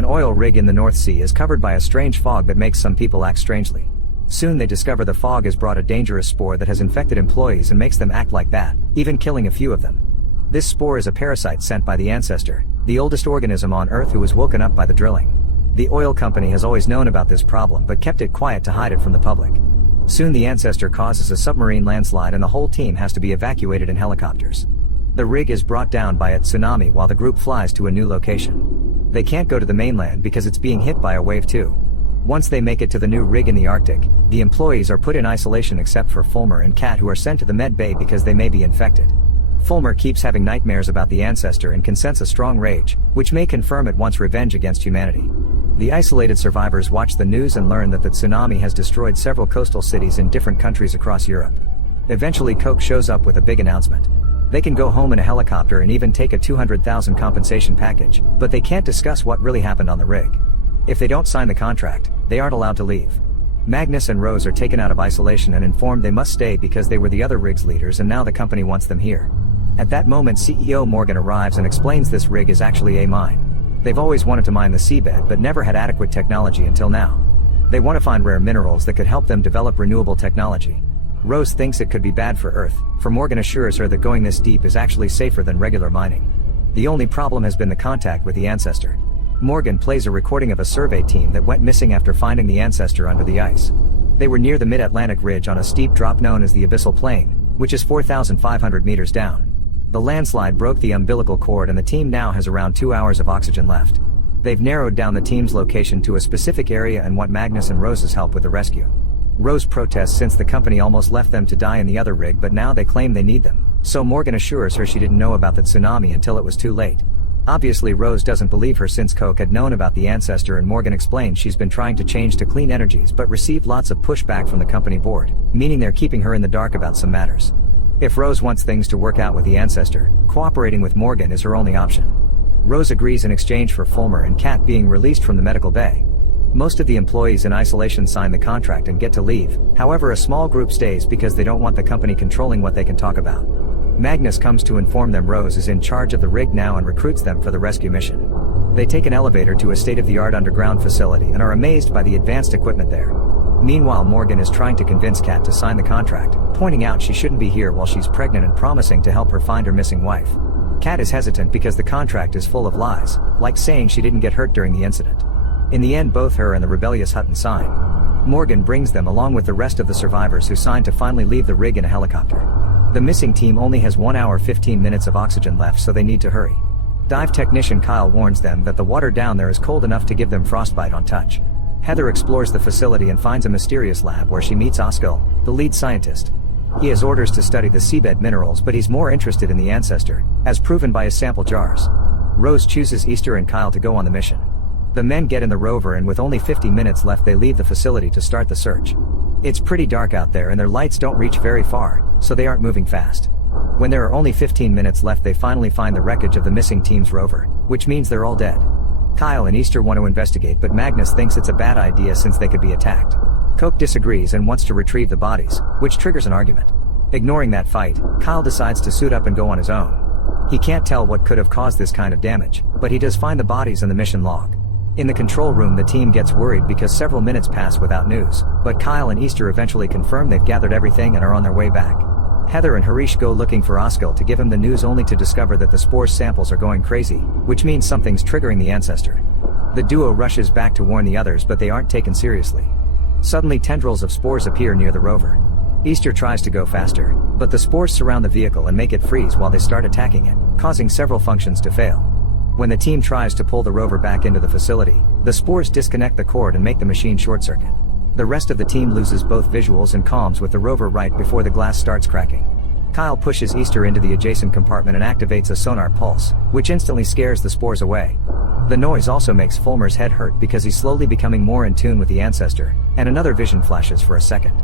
An oil rig in the North Sea is covered by a strange fog that makes some people act strangely. Soon they discover the fog has brought a dangerous spore that has infected employees and makes them act like that, even killing a few of them. This spore is a parasite sent by the ancestor, the oldest organism on Earth who was woken up by the drilling. The oil company has always known about this problem but kept it quiet to hide it from the public. Soon the ancestor causes a submarine landslide and the whole team has to be evacuated in helicopters. The rig is brought down by a tsunami while the group flies to a new location. They can't go to the mainland because it's being hit by a wave too. Once they make it to the new rig in the Arctic, the employees are put in isolation except for Fulmer and Kat, who are sent to the med bay because they may be infected. Fulmer keeps having nightmares about the ancestor and can sense a strong rage, which may confirm it wants revenge against humanity. The isolated survivors watch the news and learn that the tsunami has destroyed several coastal cities in different countries across Europe. Eventually Coke shows up with a big announcement. They can go home in a helicopter and even take a $200,000 compensation package, but they can't discuss what really happened on the rig. If they don't sign the contract, they aren't allowed to leave. Magnus and Rose are taken out of isolation and informed they must stay because they were the other rig's leaders and now the company wants them here. At that moment CEO Morgan arrives and explains this rig is actually a mine. They've always wanted to mine the seabed but never had adequate technology until now. They want to find rare minerals that could help them develop renewable technology. Rose thinks it could be bad for Earth, for Morgan assures her that going this deep is actually safer than regular mining. The only problem has been the contact with the ancestor. Morgan plays a recording of a survey team that went missing after finding the ancestor under the ice. They were near the mid-Atlantic ridge on a steep drop known as the Abyssal Plain, which is 4,500 meters down. The landslide broke the umbilical cord and the team now has around 2 hours of oxygen left. They've narrowed down the team's location to a specific area and want Magnus and Rose's help with the rescue. Rose protests since the company almost left them to die in the other rig, but now they claim they need them, so Morgan assures her she didn't know about the tsunami until it was too late. Obviously Rose doesn't believe her since Coke had known about the ancestor and Morgan explains she's been trying to change to clean energies but received lots of pushback from the company board, meaning they're keeping her in the dark about some matters. If Rose wants things to work out with the ancestor, cooperating with Morgan is her only option. Rose agrees in exchange for Fulmer and Kat being released from the medical bay. Most of the employees in isolation sign the contract and get to leave, however a small group stays because they don't want the company controlling what they can talk about. Magnus comes to inform them Rose is in charge of the rig now and recruits them for the rescue mission. They take an elevator to a state-of-the-art underground facility and are amazed by the advanced equipment there. Meanwhile Morgan is trying to convince Kat to sign the contract, pointing out she shouldn't be here while she's pregnant and promising to help her find her missing wife. Kat is hesitant because the contract is full of lies, like saying she didn't get hurt during the incident. In the end both her and the rebellious Hutton sign. Morgan brings them along with the rest of the survivors who sign to finally leave the rig in a helicopter. The missing team only has 1 hour 15 minutes of oxygen left, so they need to hurry. Dive technician Kyle warns them that the water down there is cold enough to give them frostbite on touch. Heather explores the facility and finds a mysterious lab where she meets Oskil, the lead scientist. He has orders to study the seabed minerals, but he's more interested in the ancestor, as proven by his sample jars. Rose chooses Easter and Kyle to go on the mission. The men get in the rover and with only 50 minutes left they leave the facility to start the search. It's pretty dark out there and their lights don't reach very far, so they aren't moving fast. When there are only 15 minutes left they finally find the wreckage of the missing team's rover, which means they're all dead. Kyle and Easter want to investigate but Magnus thinks it's a bad idea since they could be attacked. Coke disagrees and wants to retrieve the bodies, which triggers an argument. Ignoring that fight, Kyle decides to suit up and go on his own. He can't tell what could have caused this kind of damage, but he does find the bodies in the mission log. In the control room the team gets worried because several minutes pass without news, but Kyle and Easter eventually confirm they've gathered everything and are on their way back. Heather and Harish go looking for Oskil to give him the news only to discover that the spore samples are going crazy, which means something's triggering the ancestor. The duo rushes back to warn the others but they aren't taken seriously. Suddenly tendrils of spores appear near the rover. Easter tries to go faster, but the spores surround the vehicle and make it freeze while they start attacking it, causing several functions to fail. When the team tries to pull the rover back into the facility, the spores disconnect the cord and make the machine short-circuit. The rest of the team loses both visuals and comms with the rover right before the glass starts cracking. Kyle pushes Easter into the adjacent compartment and activates a sonar pulse, which instantly scares the spores away. The noise also makes Fulmer's head hurt because he's slowly becoming more in tune with the ancestor, and another vision flashes for a second.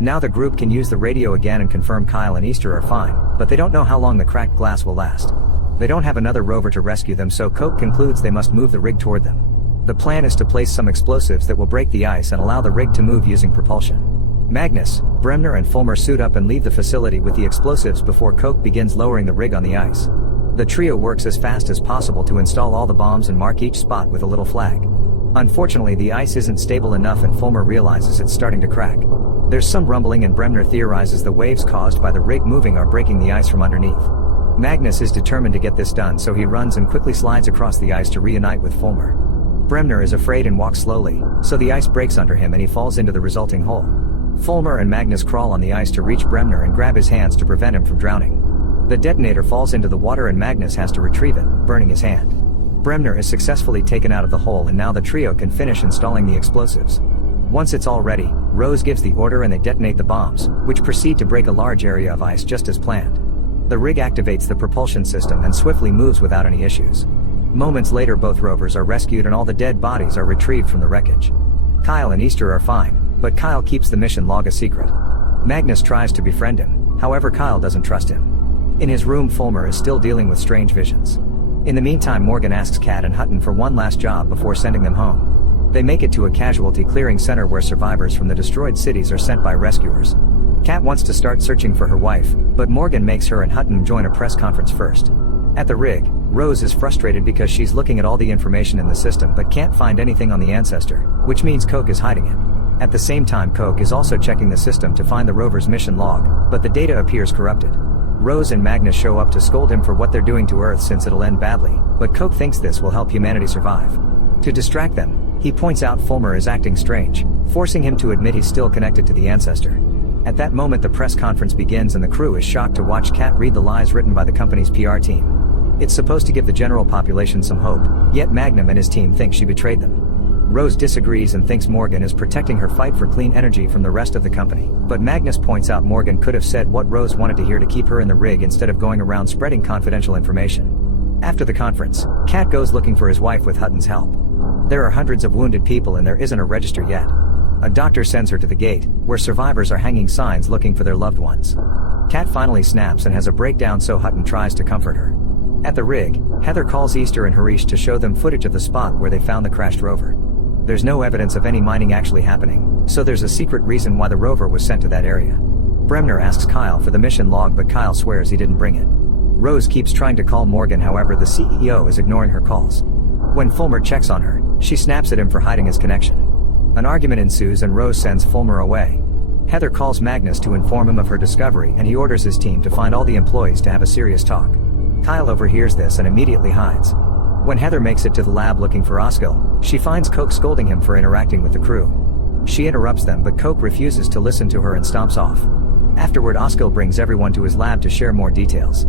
Now the group can use the radio again and confirm Kyle and Easter are fine, but they don't know how long the cracked glass will last. They don't have another rover to rescue them, so Coke concludes they must move the rig toward them. The plan is to place some explosives that will break the ice and allow the rig to move using propulsion. Magnus, Bremner and Fulmer suit up and leave the facility with the explosives before Coke begins lowering the rig on the ice. The trio works as fast as possible to install all the bombs and mark each spot with a little flag. Unfortunately, the ice isn't stable enough and Fulmer realizes it's starting to crack. There's some rumbling and Bremner theorizes the waves caused by the rig moving are breaking the ice from underneath. Magnus is determined to get this done, so he runs and quickly slides across the ice to reunite with Fulmer. Bremner is afraid and walks slowly, so the ice breaks under him and he falls into the resulting hole. Fulmer and Magnus crawl on the ice to reach Bremner and grab his hands to prevent him from drowning. The detonator falls into the water and Magnus has to retrieve it, burning his hand. Bremner is successfully taken out of the hole and now the trio can finish installing the explosives. Once it's all ready, Rose gives the order and they detonate the bombs, which proceed to break a large area of ice just as planned. The rig activates the propulsion system and swiftly moves without any issues. Moments later, both rovers are rescued and all the dead bodies are retrieved from the wreckage. Kyle and Easter are fine, but Kyle keeps the mission log a secret. Magnus tries to befriend him, however Kyle doesn't trust him. In his room, Fulmer is still dealing with strange visions. In the meantime, Morgan asks Kat and Hutton for one last job before sending them home. They make it to a casualty clearing center where survivors from the destroyed cities are sent by rescuers. Kat wants to start searching for her wife, but Morgan makes her and Hutton join a press conference first. At the rig, Rose is frustrated because she's looking at all the information in the system but can't find anything on the ancestor, which means Coke is hiding it. At the same time, Coke is also checking the system to find the rover's mission log, but the data appears corrupted. Rose and Magnus show up to scold him for what they're doing to Earth since it'll end badly, but Coke thinks this will help humanity survive. To distract them, he points out Fulmer is acting strange, forcing him to admit he's still connected to the ancestor. At that moment, the press conference begins and the crew is shocked to watch Kat read the lies written by the company's PR team. It's supposed to give the general population some hope, yet Magnum and his team think she betrayed them. Rose disagrees and thinks Morgan is protecting her fight for clean energy from the rest of the company, but Magnus points out Morgan could have said what Rose wanted to hear to keep her in the rig instead of going around spreading confidential information. After the conference, Kat goes looking for his wife with Hutton's help. There are hundreds of wounded people and there isn't a register yet. A doctor sends her to the gate, where survivors are hanging signs looking for their loved ones. Kat finally snaps and has a breakdown, so Hutton tries to comfort her. At the rig, Heather calls Easter and Harish to show them footage of the spot where they found the crashed rover. There's no evidence of any mining actually happening, so there's a secret reason why the rover was sent to that area. Bremner asks Kyle for the mission log, but Kyle swears he didn't bring it. Rose keeps trying to call Morgan, however the CEO is ignoring her calls. When Fulmer checks on her, she snaps at him for hiding his connection. An argument ensues and Rose sends Fulmer away. Heather calls Magnus to inform him of her discovery and he orders his team to find all the employees to have a serious talk. Kyle overhears this and immediately hides. When Heather makes it to the lab looking for Oskil, she finds Coke scolding him for interacting with the crew. She interrupts them, but Coke refuses to listen to her and stomps off. Afterward, Oskil brings everyone to his lab to share more details.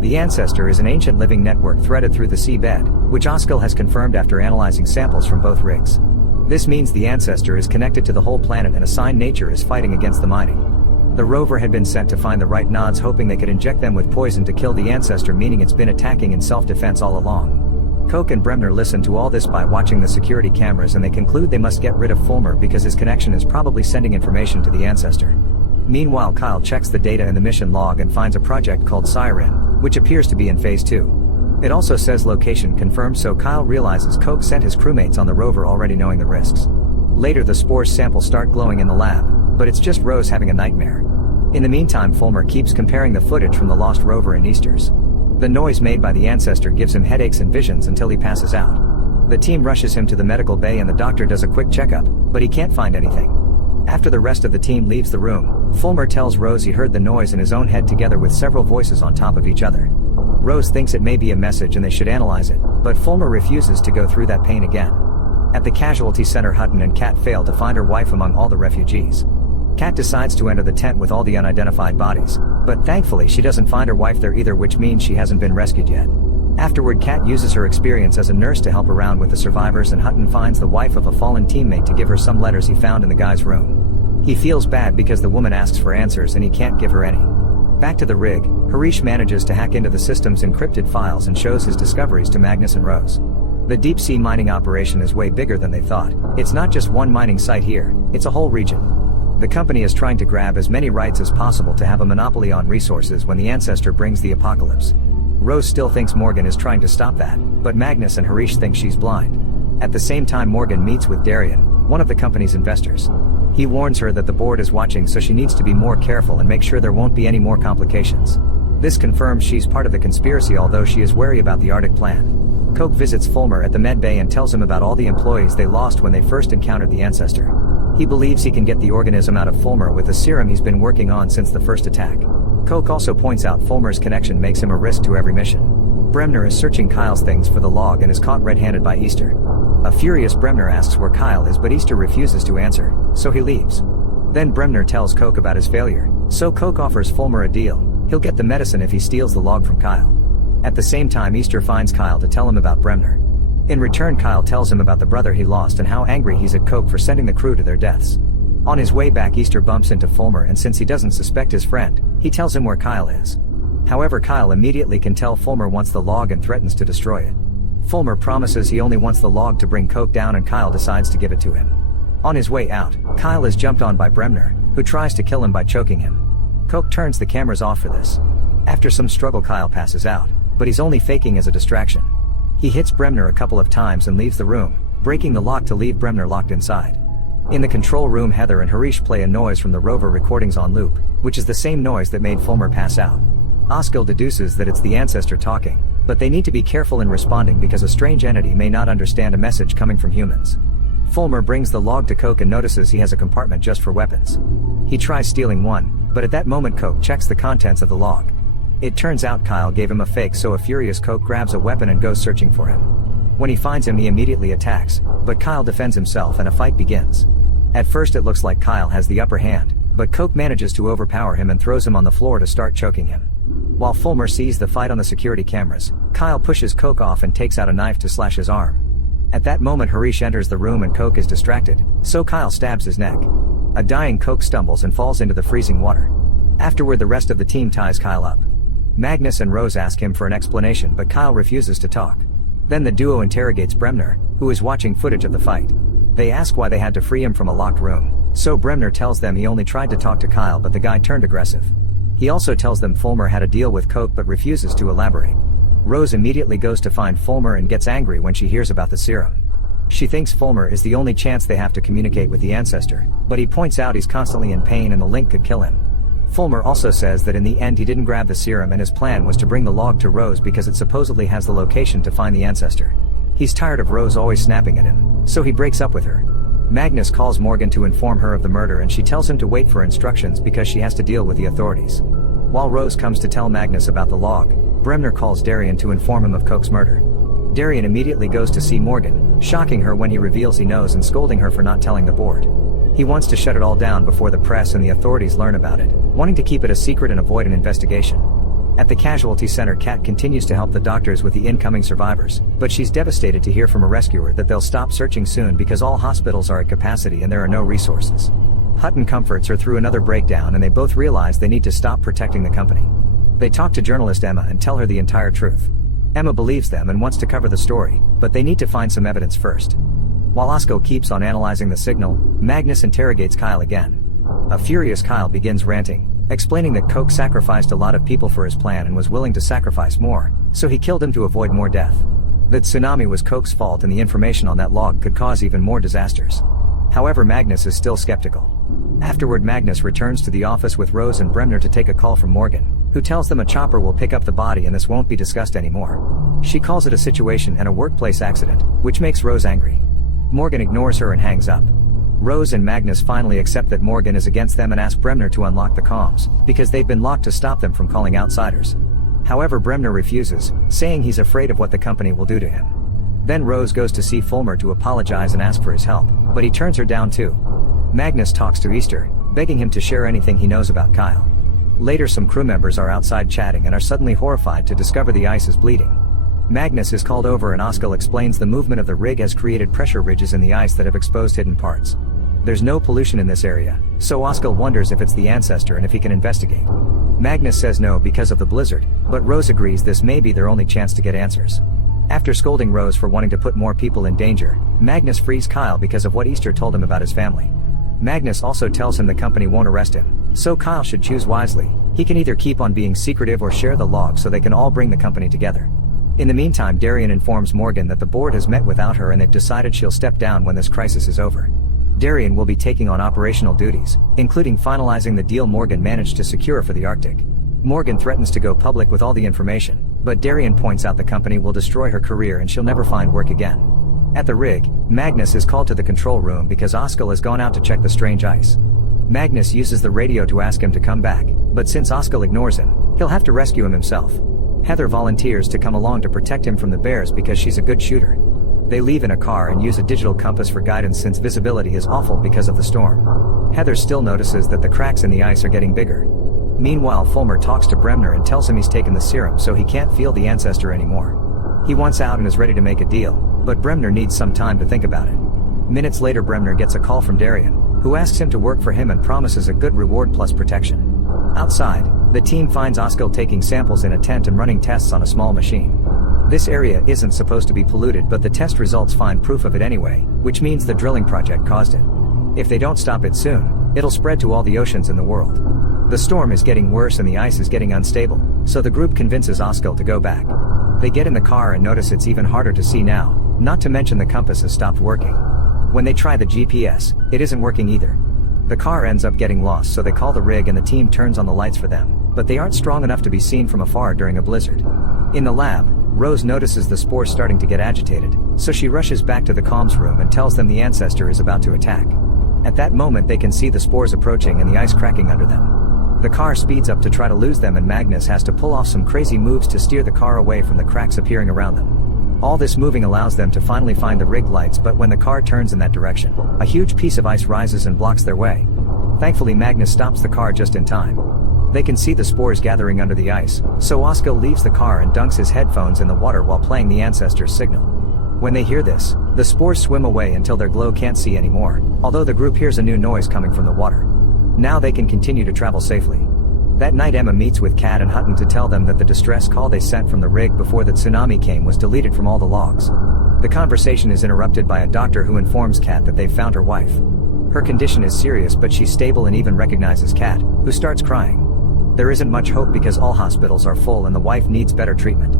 The ancestor is an ancient living network threaded through the seabed, which Oskil has confirmed after analyzing samples from both rigs. This means the ancestor is connected to the whole planet and a sign nature is fighting against the mining. The rover had been sent to find the right nods, hoping they could inject them with poison to kill the ancestor, meaning it's been attacking in self-defense all along. Coke and Bremner listen to all this by watching the security cameras and they conclude they must get rid of Fulmer because his connection is probably sending information to the ancestor. Meanwhile, Kyle checks the data in the mission log and finds a project called Siren, which appears to be in phase 2. It also says location confirmed, so Kyle realizes Coke sent his crewmates on the rover already knowing the risks. Later, the spores samples start glowing in the lab, but it's just Rose having a nightmare. In the meantime, Fulmer keeps comparing the footage from the lost rover and Easter's. The noise made by the ancestor gives him headaches and visions until he passes out. The team rushes him to the medical bay and the doctor does a quick checkup, but he can't find anything. After the rest of the team leaves the room, Fulmer tells Rose he heard the noise in his own head together with several voices on top of each other. Rose thinks it may be a message and they should analyze it, but Fulmer refuses to go through that pain again. At the casualty center, Hutton and Kat fail to find her wife among all the refugees. Kat decides to enter the tent with all the unidentified bodies, but thankfully she doesn't find her wife there either, which means she hasn't been rescued yet. Afterward, Kat uses her experience as a nurse to help around with the survivors, and Hutton finds the wife of a fallen teammate to give her some letters he found in the guy's room. He feels bad because the woman asks for answers and he can't give her any. Back to the rig, Harish manages to hack into the system's encrypted files and shows his discoveries to Magnus and Rose. The deep-sea mining operation is way bigger than they thought. It's not just one mining site here, it's a whole region. The company is trying to grab as many rights as possible to have a monopoly on resources when the ancestor brings the apocalypse. Rose still thinks Morgan is trying to stop that, but Magnus and Harish think she's blind. At the same time, Morgan meets with Darian, one of the company's investors. He warns her that the board is watching, so she needs to be more careful and make sure there won't be any more complications. This confirms she's part of the conspiracy, although she is wary about the Arctic plan. Coke visits Fulmer at the med bay and tells him about all the employees they lost when they first encountered the ancestor. He believes he can get the organism out of Fulmer with the serum he's been working on since the first attack. Coke also points out Fulmer's connection makes him a risk to every mission. Bremner is searching Kyle's things for the log and is caught red-handed by Easter. A furious Bremner asks where Kyle is, but Easter refuses to answer, so he leaves. Then Bremner tells Coke about his failure, so Coke offers Fulmer a deal. He'll get the medicine if he steals the log from Kyle. At the same time, Easter finds Kyle to tell him about Bremner. In return, Kyle tells him about the brother he lost and how angry he's at Coke for sending the crew to their deaths. On his way back, Easter bumps into Fulmer, and since he doesn't suspect his friend, he tells him where Kyle is. However, Kyle immediately can tell Fulmer wants the log and threatens to destroy it. Fulmer promises he only wants the log to bring Coke down, and Kyle decides to give it to him. On his way out, Kyle is jumped on by Bremner, who tries to kill him by choking him. Coke turns the cameras off for this. After some struggle, Kyle passes out, but he's only faking as a distraction. He hits Bremner a couple of times and leaves the room, breaking the lock to leave Bremner locked inside. In the control room, Heather and Harish play a noise from the rover recordings on loop, which is the same noise that made Fulmer pass out. Oskil deduces that it's the ancestor talking, but they need to be careful in responding because a strange entity may not understand a message coming from humans. Fulmer brings the log to Coke and notices he has a compartment just for weapons. He tries stealing one, but at that moment Coke checks the contents of the log. It turns out Kyle gave him a fake, so a furious Coke grabs a weapon and goes searching for him. When he finds him, he immediately attacks, but Kyle defends himself and a fight begins. At first it looks like Kyle has the upper hand, but Coke manages to overpower him and throws him on the floor to start choking him. While Fulmer sees the fight on the security cameras, Kyle pushes Coke off and takes out a knife to slash his arm. At that moment, Harish enters the room and Coke is distracted, so Kyle stabs his neck. A dying Coke stumbles and falls into the freezing water. Afterward, the rest of the team ties Kyle up. Magnus and Rose ask him for an explanation, but Kyle refuses to talk. Then the duo interrogates Bremner, who is watching footage of the fight. They ask why they had to free him from a locked room, so Bremner tells them he only tried to talk to Kyle, but the guy turned aggressive. He also tells them Fulmer had a deal with Coke but refuses to elaborate. Rose immediately goes to find Fulmer and gets angry when she hears about the serum. She thinks Fulmer is the only chance they have to communicate with the ancestor, but he points out he's constantly in pain and the link could kill him. Fulmer also says that in the end he didn't grab the serum and his plan was to bring the log to Rose because it supposedly has the location to find the ancestor. He's tired of Rose always snapping at him, so he breaks up with her. Magnus calls Morgan to inform her of the murder and she tells him to wait for instructions because she has to deal with the authorities. While Rose comes to tell Magnus about the log, Bremner calls Darian to inform him of Coke's murder. Darian immediately goes to see Morgan, shocking her when he reveals he knows and scolding her for not telling the board. He wants to shut it all down before the press and the authorities learn about it, wanting to keep it a secret and avoid an investigation. At the casualty center, Kat continues to help the doctors with the incoming survivors, but she's devastated to hear from a rescuer that they'll stop searching soon because all hospitals are at capacity and there are no resources. Hutton comforts her through another breakdown and they both realize they need to stop protecting the company. They talk to journalist Emma and tell her the entire truth. Emma believes them and wants to cover the story, but they need to find some evidence first. While Oskil keeps on analyzing the signal, Magnus interrogates Kyle again. A furious Kyle begins ranting, explaining that Coke sacrificed a lot of people for his plan and was willing to sacrifice more, so he killed him to avoid more death. That tsunami was Coke's fault and the information on that log could cause even more disasters. However, Magnus is still skeptical. Afterward, Magnus returns to the office with Rose and Bremner to take a call from Morgan, who tells them a chopper will pick up the body and this won't be discussed anymore. She calls it a situation and a workplace accident, which makes Rose angry. Morgan ignores her and hangs up. Rose and Magnus finally accept that Morgan is against them and ask Bremner to unlock the comms, because they've been locked to stop them from calling outsiders. However, Bremner refuses, saying he's afraid of what the company will do to him. Then Rose goes to see Fulmer to apologize and ask for his help, but he turns her down too. Magnus talks to Easter, begging him to share anything he knows about Kyle. Later, some crew members are outside chatting and are suddenly horrified to discover the ice is bleeding. Magnus is called over and Oskil explains the movement of the rig has created pressure ridges in the ice that have exposed hidden parts. There's no pollution in this area, so Oskil wonders if it's the ancestor and if he can investigate. Magnus says no because of the blizzard, but Rose agrees this may be their only chance to get answers. After scolding Rose for wanting to put more people in danger, Magnus frees Kyle because of what Easter told him about his family. Magnus also tells him the company won't arrest him, so Kyle should choose wisely. He can either keep on being secretive or share the log so they can all bring the company together. In the meantime, Darian informs Morgan that the board has met without her and they've decided she'll step down when this crisis is over. Darian will be taking on operational duties, including finalizing the deal Morgan managed to secure for the Arctic. Morgan threatens to go public with all the information, but Darian points out the company will destroy her career and she'll never find work again. At the rig, Magnus is called to the control room because Oskar has gone out to check the strange ice. Magnus uses the radio to ask him to come back, but since Oskar ignores him, he'll have to rescue him himself. Heather volunteers to come along to protect him from the bears because she's a good shooter. They leave in a car and use a digital compass for guidance since visibility is awful because of the storm. Heather still notices that the cracks in the ice are getting bigger. Meanwhile, Fulmer talks to Bremner and tells him he's taken the serum so he can't feel the ancestor anymore. He wants out and is ready to make a deal, but Bremner needs some time to think about it. Minutes later, Bremner gets a call from Darian, who asks him to work for him and promises a good reward plus protection. Outside, the team finds Oskar taking samples in a tent and running tests on a small machine. This area isn't supposed to be polluted, but the test results find proof of it anyway, which means the drilling project caused it. If they don't stop it soon, it'll spread to all the oceans in the world. The storm is getting worse and the ice is getting unstable, so the group convinces Oskar to go back. They get in the car and notice it's even harder to see now, not to mention the compass has stopped working. When they try the GPS, it isn't working either. The car ends up getting lost, so they call the rig and the team turns on the lights for them, but they aren't strong enough to be seen from afar during a blizzard. In the lab, Rose notices the spores starting to get agitated, so she rushes back to the comms room and tells them the ancestor is about to attack. At that moment they can see the spores approaching and the ice cracking under them. The car speeds up to try to lose them and Magnus has to pull off some crazy moves to steer the car away from the cracks appearing around them. All this moving allows them to finally find the rig lights, but when the car turns in that direction, a huge piece of ice rises and blocks their way. Thankfully, Magnus stops the car just in time. They can see the spores gathering under the ice, so Oskar leaves the car and dunks his headphones in the water while playing the ancestor's signal. When they hear this, the spores swim away until their glow can't see anymore, although the group hears a new noise coming from the water. Now they can continue to travel safely. That night Emma meets with Kat and Hutton to tell them that the distress call they sent from the rig before the tsunami came was deleted from all the logs. The conversation is interrupted by a doctor who informs Kat that they've found her wife. Her condition is serious, but she's stable and even recognizes Kat, who starts crying. There isn't much hope because all hospitals are full and the wife needs better treatment.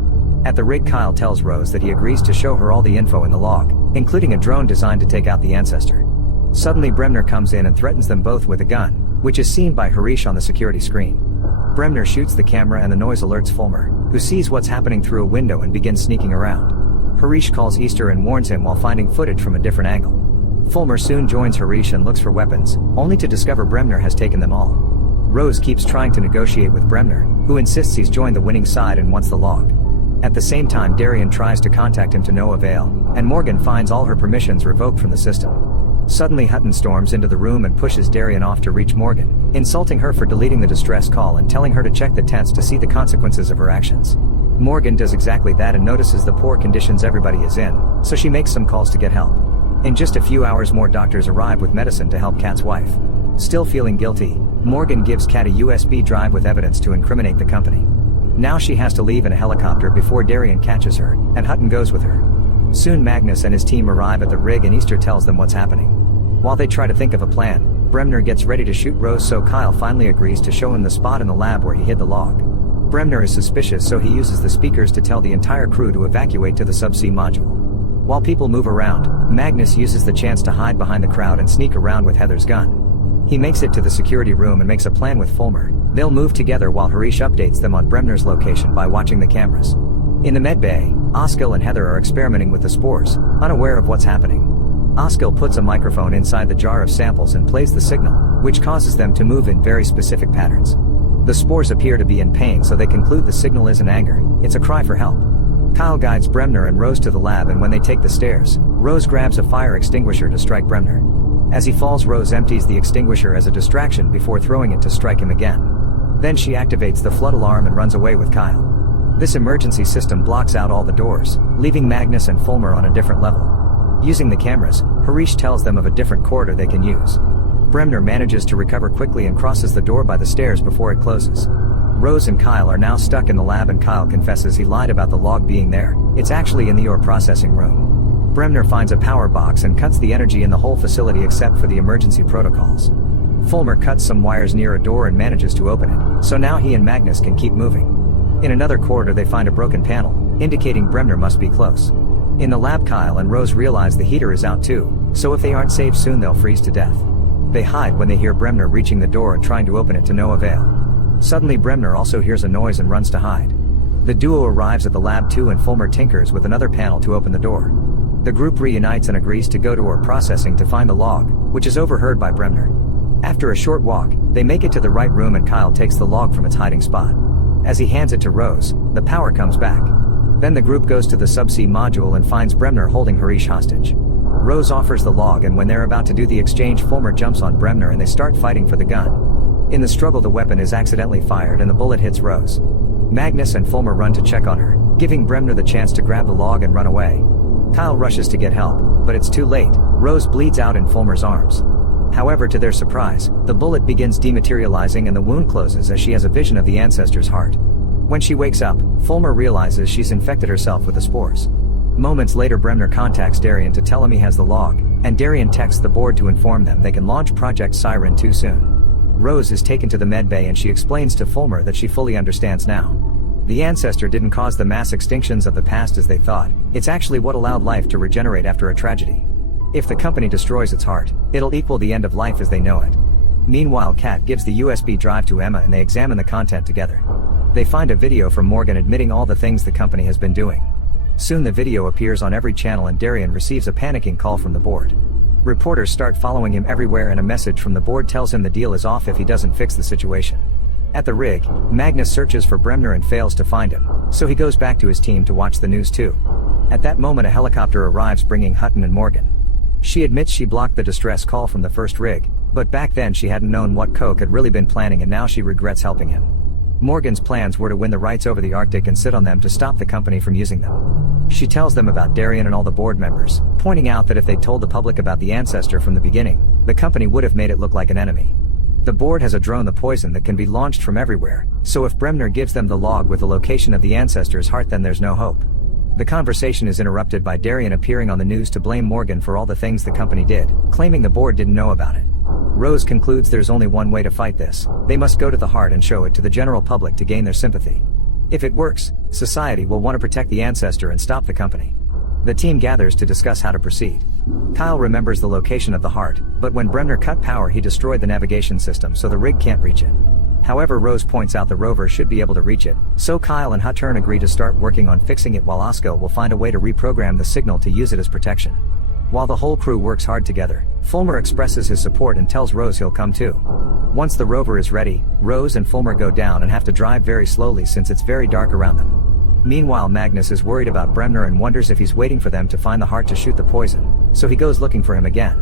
At the rig, Kyle tells Rose that he agrees to show her all the info in the log, including a drone designed to take out the ancestor. Suddenly Bremner comes in and threatens them both with a gun, which is seen by Harish on the security screen. Bremner shoots the camera and the noise alerts Fulmer, who sees what's happening through a window and begins sneaking around. Harish calls Easter and warns him while finding footage from a different angle. Fulmer soon joins Harish and looks for weapons, only to discover Bremner has taken them all. Rose keeps trying to negotiate with Bremner, who insists he's joined the winning side and wants the log. At the same time, Darian tries to contact him to no avail, and Morgan finds all her permissions revoked from the system. Suddenly Hutton storms into the room and pushes Darian off to reach Morgan, insulting her for deleting the distress call and telling her to check the tents to see the consequences of her actions. Morgan does exactly that and notices the poor conditions everybody is in, so she makes some calls to get help. In just a few hours more doctors arrive with medicine to help Kat's wife. Still feeling guilty, Morgan gives Kat a USB drive with evidence to incriminate the company. Now she has to leave in a helicopter before Darian catches her, and Hutton goes with her. Soon Magnus and his team arrive at the rig and Easter tells them what's happening. While they try to think of a plan, Bremner gets ready to shoot Rose, so Kyle finally agrees to show him the spot in the lab where he hid the log. Bremner is suspicious, so he uses the speakers to tell the entire crew to evacuate to the subsea module. While people move around, Magnus uses the chance to hide behind the crowd and sneak around with Heather's gun. He makes it to the security room and makes a plan with Fulmer. They'll move together while Harish updates them on Bremner's location by watching the cameras. In the med bay, Oskar and Heather are experimenting with the spores, unaware of what's happening. Oskar puts a microphone inside the jar of samples and plays the signal, which causes them to move in very specific patterns. The spores appear to be in pain, so they conclude the signal isn't anger, it's a cry for help. Kyle guides Bremner and Rose to the lab, and when they take the stairs, Rose grabs a fire extinguisher to strike Bremner. As he falls, Rose empties the extinguisher as a distraction before throwing it to strike him again. Then she activates the flood alarm and runs away with Kyle. This emergency system blocks out all the doors, leaving Magnus and Fulmer on a different level. Using the cameras, Harish tells them of a different corridor they can use. Bremner manages to recover quickly and crosses the door by the stairs before it closes. Rose and Kyle are now stuck in the lab, and Kyle confesses he lied about the log being there. It's actually in the ore processing room. Bremner finds a power box and cuts the energy in the whole facility except for the emergency protocols. Fulmer cuts some wires near a door and manages to open it, so now he and Magnus can keep moving. In another corridor they find a broken panel, indicating Bremner must be close. In the lab, Kyle and Rose realize the heater is out too, so if they aren't saved soon they'll freeze to death. They hide when they hear Bremner reaching the door and trying to open it to no avail. Suddenly Bremner also hears a noise and runs to hide. The duo arrives at the lab too, and Fulmer tinkers with another panel to open the door. The group reunites and agrees to go to her processing to find the log, which is overheard by Bremner. After a short walk, they make it to the right room and Kyle takes the log from its hiding spot. As he hands it to Rose, the power comes back. Then the group goes to the subsea module and finds Bremner holding Harish hostage. Rose offers the log, and when they're about to do the exchange, Fulmer jumps on Bremner and they start fighting for the gun. In the struggle, the weapon is accidentally fired and the bullet hits Rose. Magnus and Fulmer run to check on her, giving Bremner the chance to grab the log and run away. Kyle rushes to get help, but it's too late. Rose bleeds out in Fulmer's arms. However, to their surprise, the bullet begins dematerializing and the wound closes as she has a vision of the ancestor's heart. When she wakes up, Fulmer realizes she's infected herself with the spores. Moments later, Bremner contacts Darian to tell him he has the log, and Darian texts the board to inform them they can launch Project Siren too soon. Rose is taken to the med bay and she explains to Fulmer that she fully understands now. The ancestor didn't cause the mass extinctions of the past as they thought, it's actually what allowed life to regenerate after a tragedy. If the company destroys its heart, it'll equal the end of life as they know it. Meanwhile, Kat gives the USB drive to Emma and they examine the content together. They find a video from Morgan admitting all the things the company has been doing. Soon the video appears on every channel and Darian receives a panicking call from the board. Reporters start following him everywhere and a message from the board tells him the deal is off if he doesn't fix the situation. At the rig, Magnus searches for Bremner and fails to find him, so he goes back to his team to watch the news too. At that moment a helicopter arrives bringing Hutton and Morgan. She admits she blocked the distress call from the first rig, but back then she hadn't known what Koch had really been planning and now she regrets helping him. Morgan's plans were to win the rights over the Arctic and sit on them to stop the company from using them. She tells them about Darian and all the board members, pointing out that if they told the public about the ancestor from the beginning, the company would have made it look like an enemy. The board has a drone, the Poison, that can be launched from everywhere, so if Bremner gives them the log with the location of the ancestor's heart, then there's no hope. The conversation is interrupted by Darian appearing on the news to blame Morgan for all the things the company did, claiming the board didn't know about it. Rose concludes there's only one way to fight this, they must go to the heart and show it to the general public to gain their sympathy. If it works, society will want to protect the ancestor and stop the company. The team gathers to discuss how to proceed. Kyle remembers the location of the heart, but when Bremner cut power he destroyed the navigation system so the rig can't reach it. However, Rose points out the rover should be able to reach it, so Kyle and Hutturn agree to start working on fixing it while Osko will find a way to reprogram the signal to use it as protection. While the whole crew works hard together, Fulmer expresses his support and tells Rose he'll come too. Once the rover is ready, Rose and Fulmer go down and have to drive very slowly since it's very dark around them. Meanwhile, Magnus is worried about Bremner and wonders if he's waiting for them to find the heart to shoot the poison, so he goes looking for him again.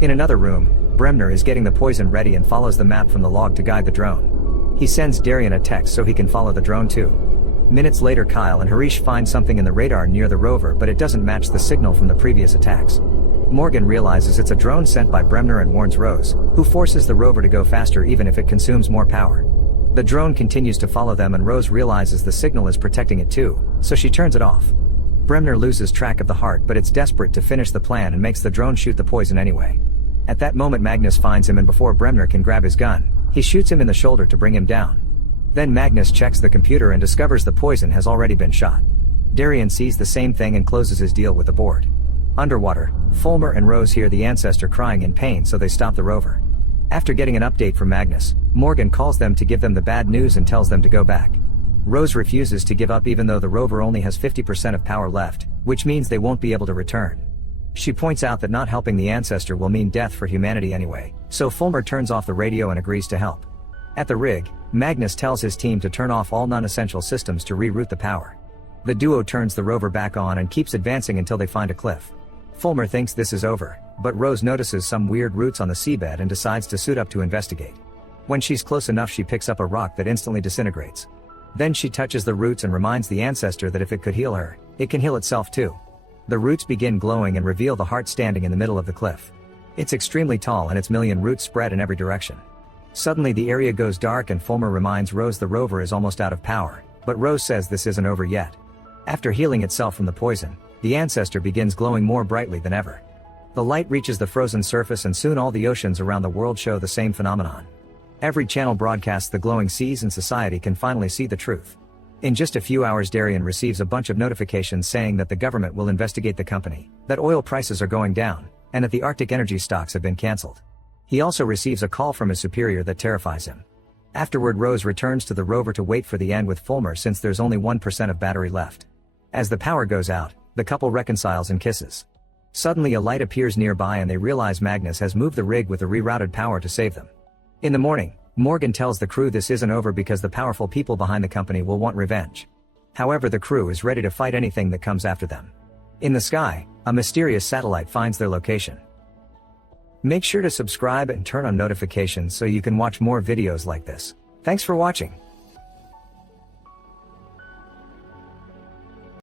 In another room, Bremner is getting the poison ready and follows the map from the log to guide the drone. He sends Darian a text so he can follow the drone too. Minutes later, Kyle and Harish find something in the radar near the rover, but it doesn't match the signal from the previous attacks. Morgan realizes it's a drone sent by Bremner and warns Rose, who forces the rover to go faster even if it consumes more power. The drone continues to follow them and Rose realizes the signal is protecting it too, so she turns it off. Bremner loses track of the heart, but it's desperate to finish the plan and makes the drone shoot the poison anyway. At that moment Magnus finds him and before Bremner can grab his gun, he shoots him in the shoulder to bring him down. Then Magnus checks the computer and discovers the poison has already been shot. Darian sees the same thing and closes his deal with the board. Underwater, Fulmer and Rose hear the ancestor crying in pain, so they stop the rover. After getting an update from Magnus, Morgan calls them to give them the bad news and tells them to go back. Rose refuses to give up even though the rover only has 50% of power left, which means they won't be able to return. She points out that not helping the ancestor will mean death for humanity anyway, so Fulmer turns off the radio and agrees to help. At the rig, Magnus tells his team to turn off all non-essential systems to reroute the power. The duo turns the rover back on and keeps advancing until they find a cliff. Fulmer thinks this is over, but Rose notices some weird roots on the seabed and decides to suit up to investigate. When she's close enough she picks up a rock that instantly disintegrates. Then she touches the roots and reminds the ancestor that if it could heal her, it can heal itself too. The roots begin glowing and reveal the heart standing in the middle of the cliff. It's extremely tall and its million roots spread in every direction. Suddenly the area goes dark and Fulmer reminds Rose the rover is almost out of power, but Rose says this isn't over yet. After healing itself from the poison, the ancestor begins glowing more brightly than ever. The light reaches the frozen surface and soon all the oceans around the world show the same phenomenon. Every channel broadcasts the glowing seas and society can finally see the truth. In just a few hours Darian receives a bunch of notifications saying that the government will investigate the company, that oil prices are going down, and that the Arctic energy stocks have been cancelled. He also receives a call from his superior that terrifies him. Afterward, Rose returns to the rover to wait for the end with Fulmer since there's only 1% of battery left. As the power goes out, the couple reconciles and kisses. Suddenly a light appears nearby and they realize Magnus has moved the rig with the rerouted power to save them. In the morning, Morgan tells the crew this isn't over because the powerful people behind the company will want revenge. However, the crew is ready to fight anything that comes after them. In the sky, a mysterious satellite finds their location. Make sure to subscribe and turn on notifications so you can watch more videos like this. Thanks for watching.